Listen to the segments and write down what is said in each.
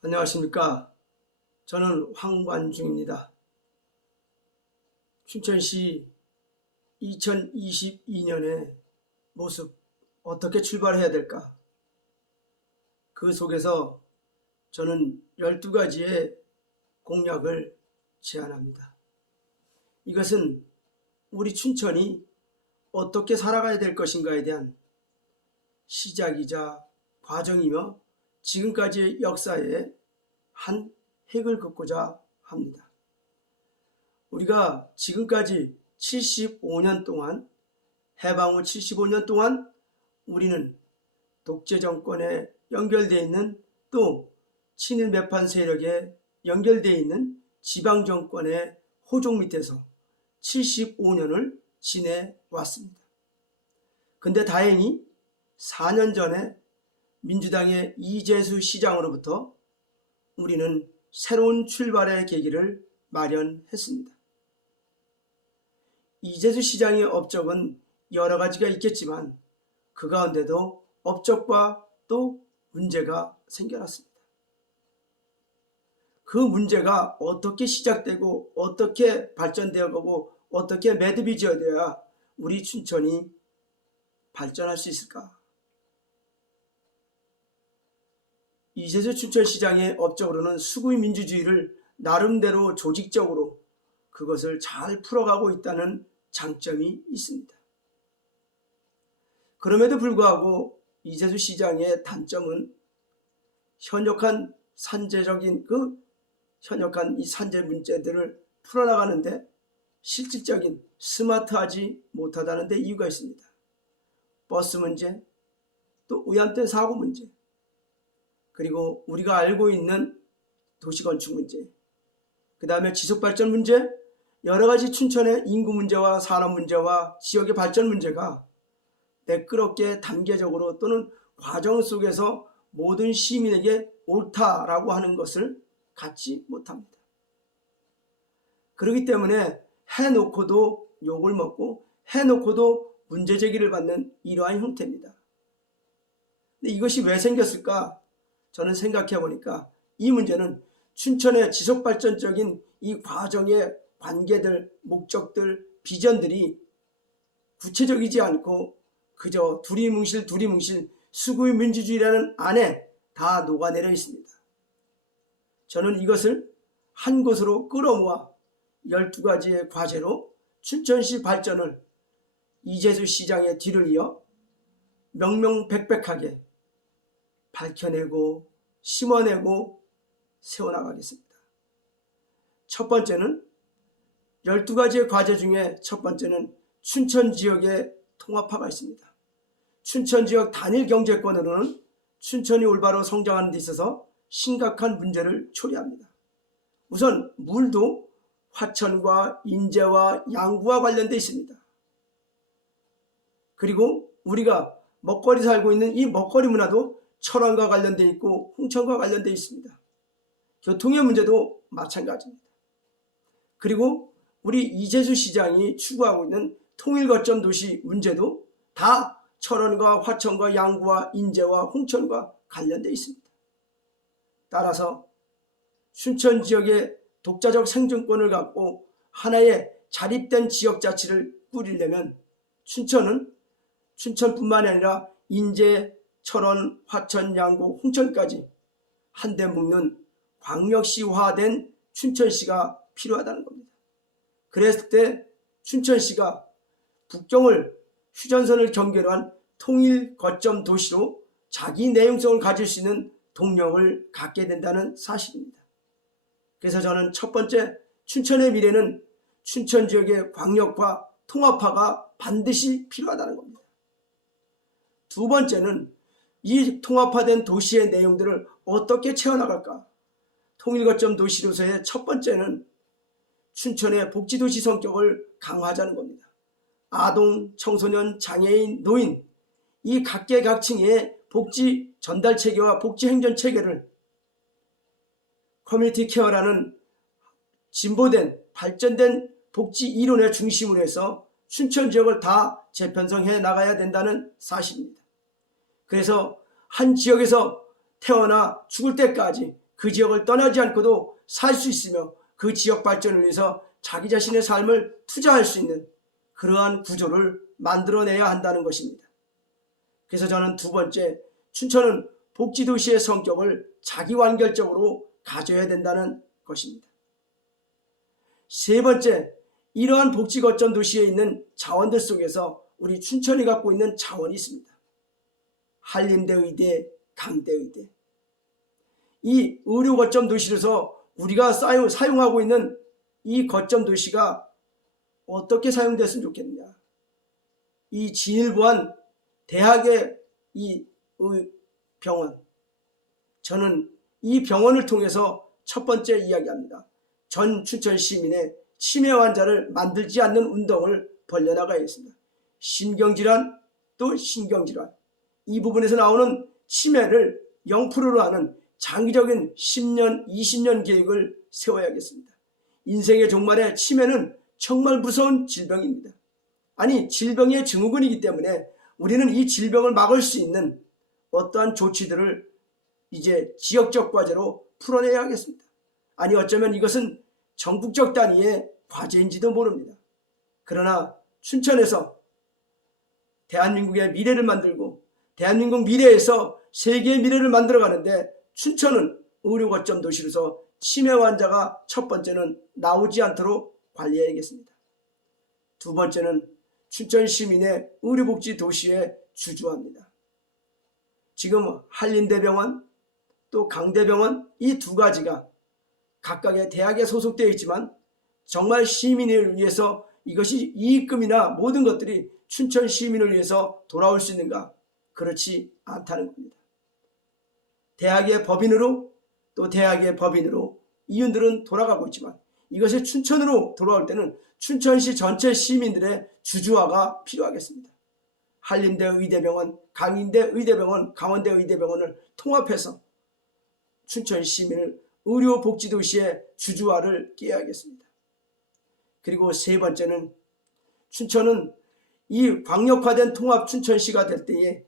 안녕하십니까. 저는 황관중입니다. 춘천시 2022년의 모습 어떻게 출발해야 될까? 그 속에서 저는 12가지의 공약을 제안합니다. 이것은 우리 춘천이 어떻게 살아가야 될 것인가에 대한 시작이자 과정이며 지금까지의 역사에 한 획을 긋고자 합니다. 우리가 지금까지 75년 동안, 해방 후 75년 동안 우리는 독재 정권에 연결되어 있는, 또 친일 매판 세력에 연결되어 있는 지방 정권의 호종 밑에서 75년을 지내왔습니다. 근데 다행히 4년 전에 민주당의 이재수 시장으로부터 우리는 새로운 출발의 계기를 마련했습니다. 이재수 시장의 업적은 여러 가지가 있겠지만 그 가운데도 업적과 또 문제가 생겨났습니다. 그 문제가 어떻게 시작되고 어떻게 발전되어 가고 어떻게 매듭이 지어져야 우리 춘천이 발전할 수 있을까? 이재수 춘천시장의 업적으로는 수구의 민주주의를 나름대로 조직적으로 그것을 잘 풀어가고 있다는 장점이 있습니다. 그럼에도 불구하고 이재수 시장의 단점은 현역한 이 산재 문제들을 풀어나가는데 실질적인 스마트하지 못하다는 데 이유가 있습니다. 버스 문제, 또 의안된 사고 문제, 그리고 우리가 알고 있는 도시건축 문제, 그 다음에 지속발전 문제, 여러 가지 춘천의 인구 문제와 산업 문제와 지역의 발전 문제가 매끄럽게 단계적으로 또는 과정 속에서 모든 시민에게 옳다라고 하는 것을 갖지 못합니다. 그렇기 때문에 해놓고도 욕을 먹고 해놓고도 문제제기를 받는 이러한 형태입니다. 근데 이것이 왜 생겼을까? 저는 생각해 보니까 이 문제는 춘천의 지속발전적인 이 과정의 관계들, 목적들, 비전들이 구체적이지 않고 그저 두리뭉실 수구의 민주주의라는 안에 다 녹아내려 있습니다. 저는 이것을 한 곳으로 끌어모아 12가지의 과제로 춘천시 발전을 이재수 시장의 뒤를 이어 명명백백하게 밝혀내고 심어내고 세워나가겠습니다. 첫 번째는 12가지의 과제 중에 첫 번째는 춘천 지역의 통합화가 있습니다. 춘천 지역 단일 경제권으로는 춘천이 올바로 성장하는 데 있어서 심각한 문제를 초래합니다. 우선 물도 화천과 인제와 양구와 관련되어 있습니다. 그리고 우리가 먹거리 살고 있는 이 먹거리 문화도 철원과 관련되어 있고 홍천과 관련되어 있습니다. 교통의 문제도 마찬가지입니다. 그리고 우리 이재수 시장이 추구하고 있는 통일거점 도시 문제도 다 철원과 화천과 양구와 인제와 홍천과 관련되어 있습니다. 따라서 춘천 지역의 독자적 생존권을 갖고 하나의 자립된 지역자치를 꾸리려면 춘천뿐만이 아니라 인제, 철원, 화천, 양구, 홍천까지 한데 묶는 광역시화된 춘천시가 필요하다는 겁니다. 그랬을 때 춘천시가 북경을 휴전선을 경계로 한 통일 거점 도시로 자기 내용성을 가질 수 있는 동력을 갖게 된다는 사실입니다. 그래서 저는 첫 번째 춘천의 미래는 춘천 지역의 광역화, 통합화가 반드시 필요하다는 겁니다. 두 번째는 이 통합화된 도시의 내용들을 어떻게 채워나갈까? 통일거점 도시로서의 첫 번째는 춘천의 복지도시 성격을 강화하자는 겁니다. 아동, 청소년, 장애인, 노인 이 각계각층의 복지 전달 체계와 복지 행정 체계를 커뮤니티 케어라는 진보된 발전된 복지 이론의 중심으로 해서 춘천 지역을 다 재편성해 나가야 된다는 사실입니다. 그래서 한 지역에서 태어나 죽을 때까지 그 지역을 떠나지 않고도 살 수 있으며 그 지역 발전을 위해서 자기 자신의 삶을 투자할 수 있는 그러한 구조를 만들어내야 한다는 것입니다. 그래서 저는 두 번째, 춘천은 복지도시의 성격을 자기완결적으로 가져야 된다는 것입니다. 세 번째, 이러한 복지거점 도시에 있는 자원들 속에서 우리 춘천이 갖고 있는 자원이 있습니다. 한림대 의대, 강대 의대. 이 의료거점 도시로서 우리가 사용하고 있는 이 거점 도시가 어떻게 사용됐으면 좋겠느냐. 이 진일보한 대학의 이 병원, 저는 이 병원을 통해서 첫 번째 이야기합니다. 전 춘천 시민의 치매 환자를 만들지 않는 운동을 벌려나가야겠습니다. 신경질환 또 신경질환, 이 부분에서 나오는 치매를 0%로 하는 장기적인 10년, 20년 계획을 세워야겠습니다. 인생의 종말에 치매는 정말 무서운 질병입니다. 아니, 질병의 증후군이기 때문에 우리는 이 질병을 막을 수 있는 어떠한 조치들을 이제 지역적 과제로 풀어내야 하겠습니다. 아니, 어쩌면 이것은 전국적 단위의 과제인지도 모릅니다. 그러나 춘천에서 대한민국의 미래를 만들고 대한민국 미래에서 세계의 미래를 만들어가는데 춘천은 의료거점 도시로서 치매 환자가 첫 번째는 나오지 않도록 관리해야겠습니다. 두 번째는 춘천 시민의 의료복지 도시에 주주합니다. 지금 한림대병원 또 강대병원, 이 두 가지가 각각의 대학에 소속되어 있지만 정말 시민을 위해서 이것이 이익금이나 모든 것들이 춘천 시민을 위해서 돌아올 수 있는가? 그렇지 않다는 겁니다. 대학의 법인으로 또 대학의 법인으로 이윤들은 돌아가고 있지만 이것이 춘천으로 돌아올 때는 춘천시 전체 시민들의 주주화가 필요하겠습니다. 한림대 의대병원, 강인대 의대병원, 강원대 의대병원을 통합해서 춘천 시민을 의료복지도시의 주주화를 깨야겠습니다. 그리고 세 번째는 춘천은 이 광역화된 통합 춘천시가 될 때에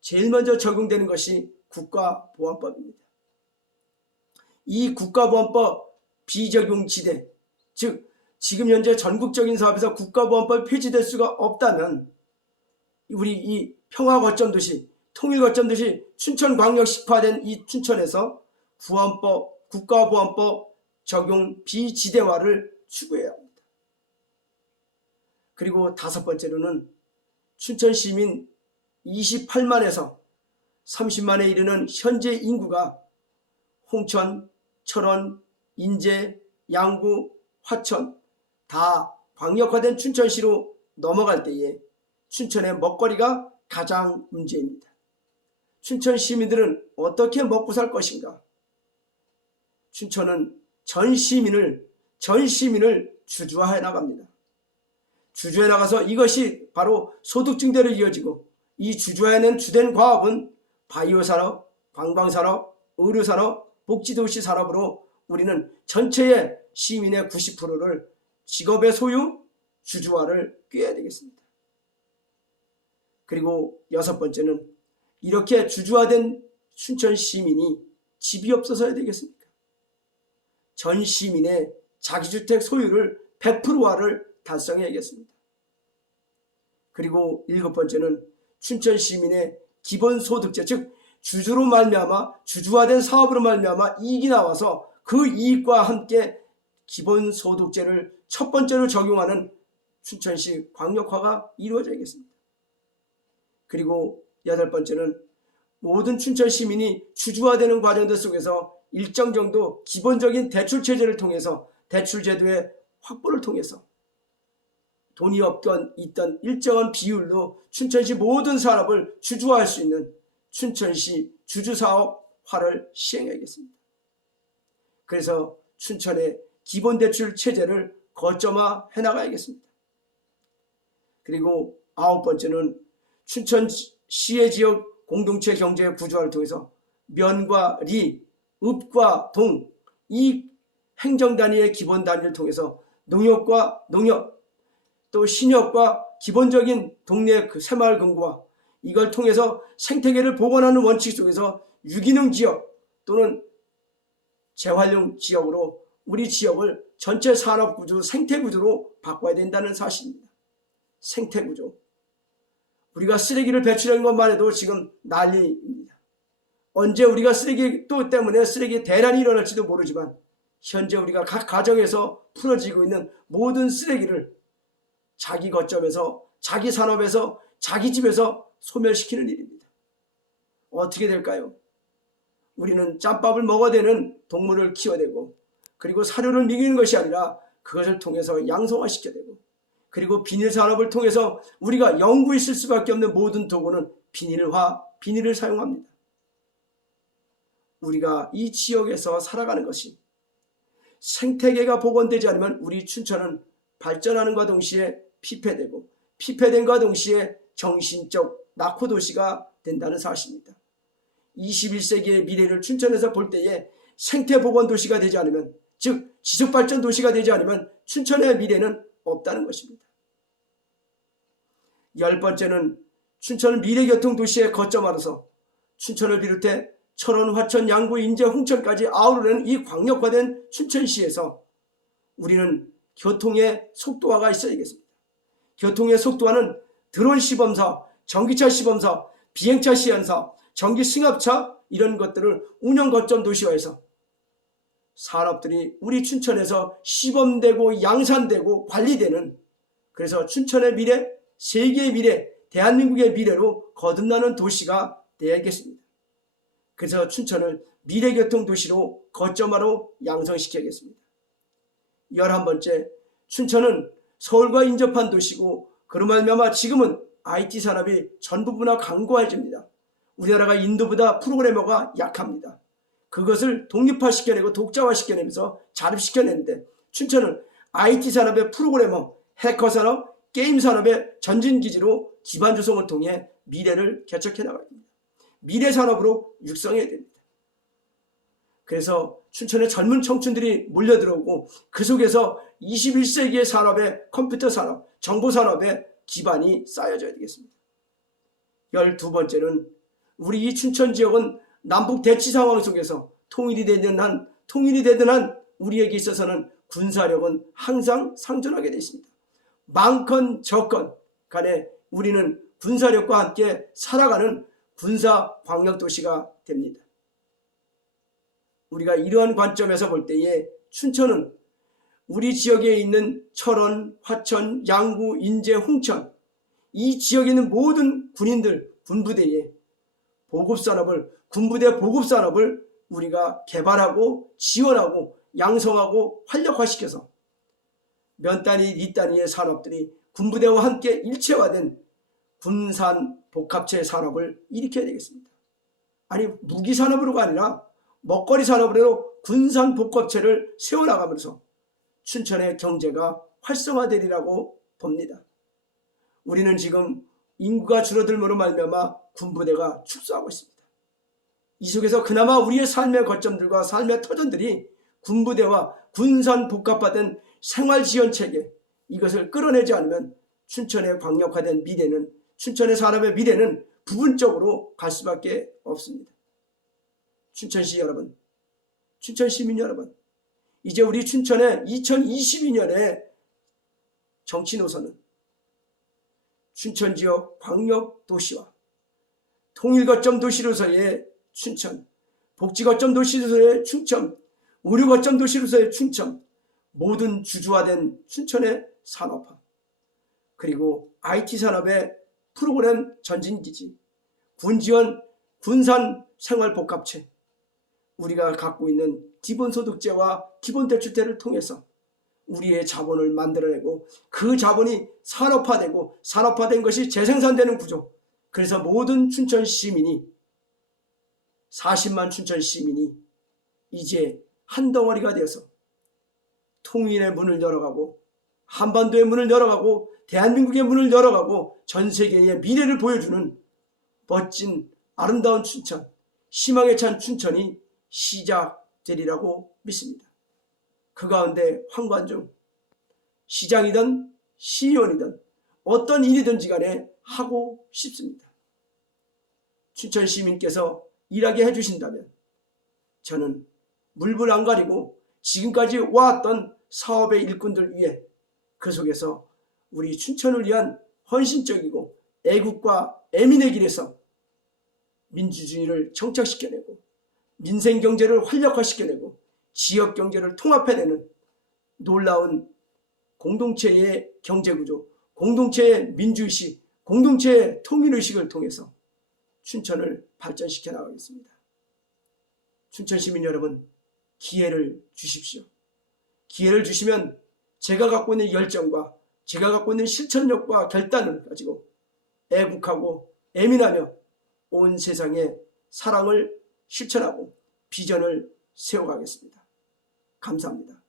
제일 먼저 적용되는 것이 국가보안법입니다. 이 국가보안법 비적용지대, 즉 지금 현재 전국적인 사업에서 국가보안법이 폐지될 수가 없다면 우리 이 평화거점도시, 통일거점도시 춘천광역시화된 이 춘천에서 국가보안법 적용 비지대화를 추구해야 합니다. 그리고 다섯 번째로는 춘천 시민 28만에서 30만에 이르는 현재 인구가 홍천, 철원, 인제, 양구, 화천 다 광역화된 춘천시로 넘어갈 때에 춘천의 먹거리가 가장 문제입니다. 춘천 시민들은 어떻게 먹고 살 것인가? 춘천은 전 시민을 주주화해 나갑니다. 주주해 나가서 이것이 바로 소득 증대로 이어지고 이 주주화에는 주된 과업은 바이오 산업, 관광산업, 의료산업, 복지도시 산업으로 우리는 전체의 시민의 90%를 직업의 소유, 주주화를 꾀해야 되겠습니다. 그리고 여섯 번째는 이렇게 주주화된 춘천 시민이 집이 없어서야 되겠습니까? 전 시민의 자기주택 소유를 100%화를 달성해야겠습니다. 그리고 일곱 번째는 춘천 시민의 기본소득제, 즉 주주로 말미암아 주주화된 사업으로 말미암아 이익이 나와서 그 이익과 함께 기본소득제를 첫 번째로 적용하는 춘천시 광역화가 이루어져야겠습니다. 그리고 여덟 번째는 모든 춘천 시민이 주주화되는 과정들 속에서 일정 정도 기본적인 대출체제를 통해서 대출제도의 확보를 통해서 돈이 없건 있던 일정한 비율로 춘천시 모든 산업을 주주화할 수 있는 춘천시 주주사업화를 시행하겠습니다. 그래서 춘천의 기본대출 체제를 거점화해 나가야겠습니다. 그리고 아홉 번째는 춘천시의 지역 공동체 경제 구조화를 통해서 면과 리, 읍과 동, 이 행정단위의 기본 단위를 통해서 농협과 농협, 또 신협과 기본적인 동네 그 새마을 금고화, 이걸 통해서 생태계를 복원하는 원칙 속에서 유기농 지역 또는 재활용 지역으로 우리 지역을 전체 산업구조, 생태구조로 바꿔야 된다는 사실입니다. 생태구조. 우리가 쓰레기를 배출하는 것만 해도 지금 난리입니다. 언제 우리가 쓰레기 또 때문에 쓰레기 대란이 일어날지도 모르지만 현재 우리가 각 가정에서 풀어지고 있는 모든 쓰레기를 자기 거점에서, 자기 산업에서, 자기 집에서 소멸시키는 일입니다. 어떻게 될까요? 우리는 짬밥을 먹어대는 동물을 키워내고, 그리고 사료를 먹이는 것이 아니라 그것을 통해서 양성화시켜내고, 그리고 비닐산업을 통해서 우리가 연구에 쓸 수밖에 없는 모든 도구는 비닐을 사용합니다. 우리가 이 지역에서 살아가는 것이 생태계가 복원되지 않으면 우리 춘천은 발전하는과 동시에 피폐되고, 피폐된과 동시에 정신적 낙후도시가 된다는 사실입니다. 21세기의 미래를 춘천에서 볼 때에 생태복원도시가 되지 않으면, 즉 지속발전도시가 되지 않으면 춘천의 미래는 없다는 것입니다. 10번째는 춘천은 미래교통도시의 거점으로서 춘천을 비롯해 철원, 화천, 양구, 인제, 홍천까지 아우르는 이 광역화된 춘천시에서 우리는 교통의 속도화가 있어야겠습니다. 교통의 속도화는 드론 시범사업, 전기차 시범사업, 비행차 시연사업, 전기 승합차 이런 것들을 운영 거점 도시화해서 산업들이 우리 춘천에서 시범되고 양산되고 관리되는, 그래서 춘천의 미래, 세계의 미래, 대한민국의 미래로 거듭나는 도시가 되어야겠습니다. 그래서 춘천을 미래교통도시로 거점화로 양성시켜야겠습니다. 11번째, 춘천은 서울과 인접한 도시고 그로 말미암아 지금은 IT 산업이 전 부분화 강고해집니다. 우리나라가 인도보다 프로그래머가 약합니다. 그것을 독립화시켜내고 독자화시켜내면서 자립시켜내는데 춘천은 IT 산업의 프로그래머, 해커 산업, 게임 산업의 전진기지로 기반 조성을 통해 미래를 개척해 나가야 됩니다. 미래 산업으로 육성해야 됩니다. 그래서 춘천에 젊은 청춘들이 몰려들어오고 그 속에서 21세기의 산업의 컴퓨터 산업, 정보 산업의 기반이 쌓여져야 되겠습니다. 12번째는 우리 이 춘천 지역은 남북 대치 상황 속에서 통일이 되든 한 우리에게 있어서는 군사력은 항상 상존하게 되어 있습니다. 많건 적건 간에 우리는 군사력과 함께 살아가는 군사 광역도시가 됩니다. 우리가 이러한 관점에서 볼 때에 춘천은 우리 지역에 있는 철원, 화천, 양구, 인제, 홍천 이 지역에 있는 모든 군인들, 군부대에 보급산업을, 군부대 보급산업을 우리가 개발하고 지원하고 양성하고 활력화시켜서 면 단위, 리 단위의 산업들이 군부대와 함께 일체화된 군산 복합체 산업을 일으켜야 되겠습니다. 아니 무기 산업으로가 아니라 먹거리 산업으로 군산 복합체를 세워나가면서 춘천의 경제가 활성화되리라고 봅니다. 우리는 지금 인구가 줄어들므로 말미암아 군부대가 축소하고 있습니다. 이 속에서 그나마 우리의 삶의 거점들과 삶의 터전들이 군부대와 군산 복합화된 생활지원체계, 이것을 끌어내지 않으면 춘천의 광역화된 미래는, 춘천의 산업의 미래는 부분적으로 갈 수밖에 없습니다. 춘천시 여러분, 춘천 시민 여러분, 이제 우리 춘천의 2022년의 정치 노선은 춘천지역 광역도시와 통일거점 도시로서의 춘천, 복지거점 도시로서의 춘천, 의료거점 도시로서의 춘천, 모든 주주화된 춘천의 산업화, 그리고 IT 산업의 프로그램 전진기지, 군지원, 군산 생활복합체, 우리가 갖고 있는 기본소득제와 기본대출제를 통해서 우리의 자본을 만들어내고 그 자본이 산업화되고 산업화된 것이 재생산되는 구조, 그래서 모든 춘천 시민이 40만 춘천 시민이 이제 한 덩어리가 되어서 통일의 문을 열어가고 한반도의 문을 열어가고 대한민국의 문을 열어가고 전 세계의 미래를 보여주는 멋진 아름다운 춘천, 희망에 찬 춘천이 시작되리라고 믿습니다. 그 가운데 황관중 시장이든 시의원이든 어떤 일이든지 간에 하고 싶습니다. 춘천 시민께서 일하게 해주신다면 저는 물불 안 가리고 지금까지 와왔던 사업의 일꾼들 위해 그 속에서 우리 춘천을 위한 헌신적이고 애국과 애민의 길에서 민주주의를 정착시켜내고 민생경제를 활력화시켜내고 지역경제를 통합해내는 놀라운 공동체의 경제구조, 공동체의 민주의식, 공동체의 통일의식을 통해서 춘천을 발전시켜 나가겠습니다. 춘천 시민 여러분, 기회를 주십시오. 기회를 주시면 제가 갖고 있는 열정과 제가 갖고 있는 실천력과 결단을 가지고 애국하고 애민하며 온 세상에 사랑을 실천하고 비전을 세워가겠습니다. 감사합니다.